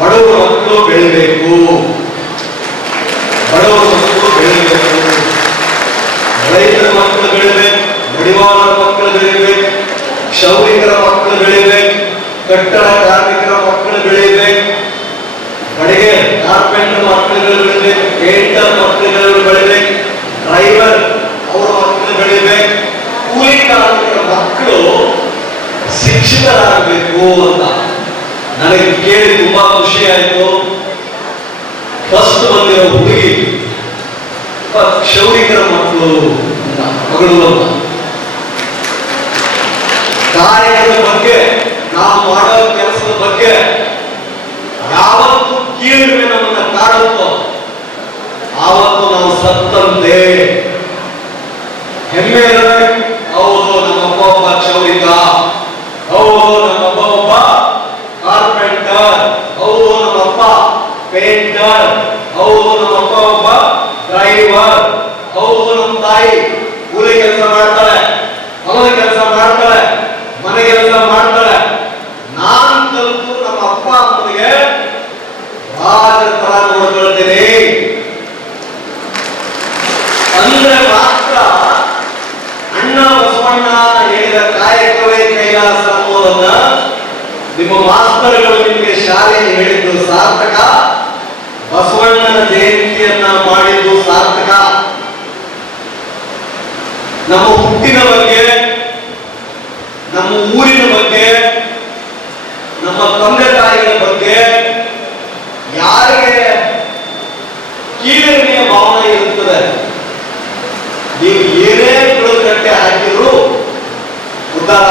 ಬಡವರ ಮಕ್ಕಳು ಬೆಳಿಬೇಕು, ಬಡವರ ಮಕ್ಕಳು ಬೆಳಿಬೇಕು, ರೈತರ ಮಕ್ಕಳು ಬೆಳಿಬೇಕು, ಮಡಿವಾಳರ ಮಕ್ಕಳು ಬೆಳಿಬೇಕು, ಕ್ಷೌರಿಕರ ಮಕ್ಕಳು ಬೆಳಿಬೇಕು, ಕಟ್ಟಡ ಕಾರ್ಮಿಕರ ಮಕ್ಕಳು ಬೆಳಿಬೇಕು, ಬಡಿಗೆ ಕಾರ್ಪೆಂಟರ್ ಮಕ್ಕಳುಗಳು ಬೆಳಿಬೇಕು, ಪೇಂಟರ್ ಮಕ್ಕಳುಗಳು ಬೆಳಿಬೇಕು, ಡ್ರೈವರ್ ಅವರ ಮಕ್ಕಳು ಬೆಳಿಬೇಕು, ಕೂಲಿ ಕಾರ್ಮಿಕರ ಮಕ್ಕಳು ಶಿಕ್ಷಿತರಾಗಬೇಕು ಅಂತ ನನಗೆ ಕೇಳಿ ತುಂಬಾ ಖುಷಿ ಆಯಿತು. ಫಸ್ಟ್ ಬಂದಿರೋ ಹುಡುಗಿ ಕ್ಷೌರಿಕರ ಮಕ್ಕಳು ಮಗಳು ಅಂತ. ಕಾರ್ಯದ ಬಗ್ಗೆ, ನಾವು ಮಾಡೋ ಕೆಲಸದ ಬಗ್ಗೆ ಯಾವತ್ತು ಕೀಳಿಮೆ ನಮ್ಮನ್ನ ಕಾಡುತ್ತೋ ಆವತ್ತು ನಾವು ಸತ್ತಂತೆ. ಹೆಮ್ಮೆ ಇರಬೇಕು. ಹೌದು, ನಮ್ಮಪ್ಪ ಒಬ್ಬ ಕ್ಷೌರಿಕ, ಹೌದು ನಮ್ಮಪ್ಪ ಒಬ್ಬ ಕಾರ್ಪೆಂಟರ್, ಹೌದು ನಮ್ಮಪ್ಪ ಪೇಂಟರ್, ಹೌದು ನಮ್ಮಪ್ಪ ಒಬ್ಬ ಡ್ರೈವರ್, ಹೌದು ನಮ್ಮ ತಾಯಿ ಕೂಲಿ ಕೆಲಸ ಮಾಡ್ತಾಳೆ, ಹೊಲದ ಕೆಲಸ ಮಾಡ್ತಾಳೆ, ಮನೆ ಕೆಲಸ ಮಾಡ್ತಾಳೆ. ನಾನು ಕಲಿತು ನಮ್ಮ ಅಪ್ಪ ಅಮ್ಮನಿಗೆ ರಾಜ ತರ ನೋಡ್ಕೊಳ್ತೀನಿ ಅಂದ್ರೆ ಮಾತ್ರ ಅಣ್ಣ ಬಸವಣ್ಣ ಹೇಳಿದ ಕಾಯಕವೇ ಕೈಲಾಸ ಅನ್ನೋದನ್ನ ನಿಮ್ಮ ಮಾಸ್ತರ್ಗಳು ನಿಮಗೆ ಶಾಲೆಯಲ್ಲಿ ಹೇಳಿದ್ದು ಸಾರ್ಥಕ, ಬಸವಣ್ಣನ ಜಯಂತಿಯನ್ನ ಮಾಡಿದ್ದು ಸಾರ್ಥಕ. ನಮ್ಮ ಹುಟ್ಟಿನ ಬಗ್ಗೆ, ನಮ್ಮ ಊರಿನ ಬಗ್ಗೆ, ನಮ್ಮ ತಂದೆ ತಾಯಿಗಳ ಬಗ್ಗೆ ಯಾರಿಗೆ ಕೀಳರಿಮೆಯ ಭಾವನೆ ಇರುತ್ತದೆ, ನೀವು ಏನೇ ಕಟ್ಟೆ ಹಾಕಿದ್ರು ಉದ್ದಾರ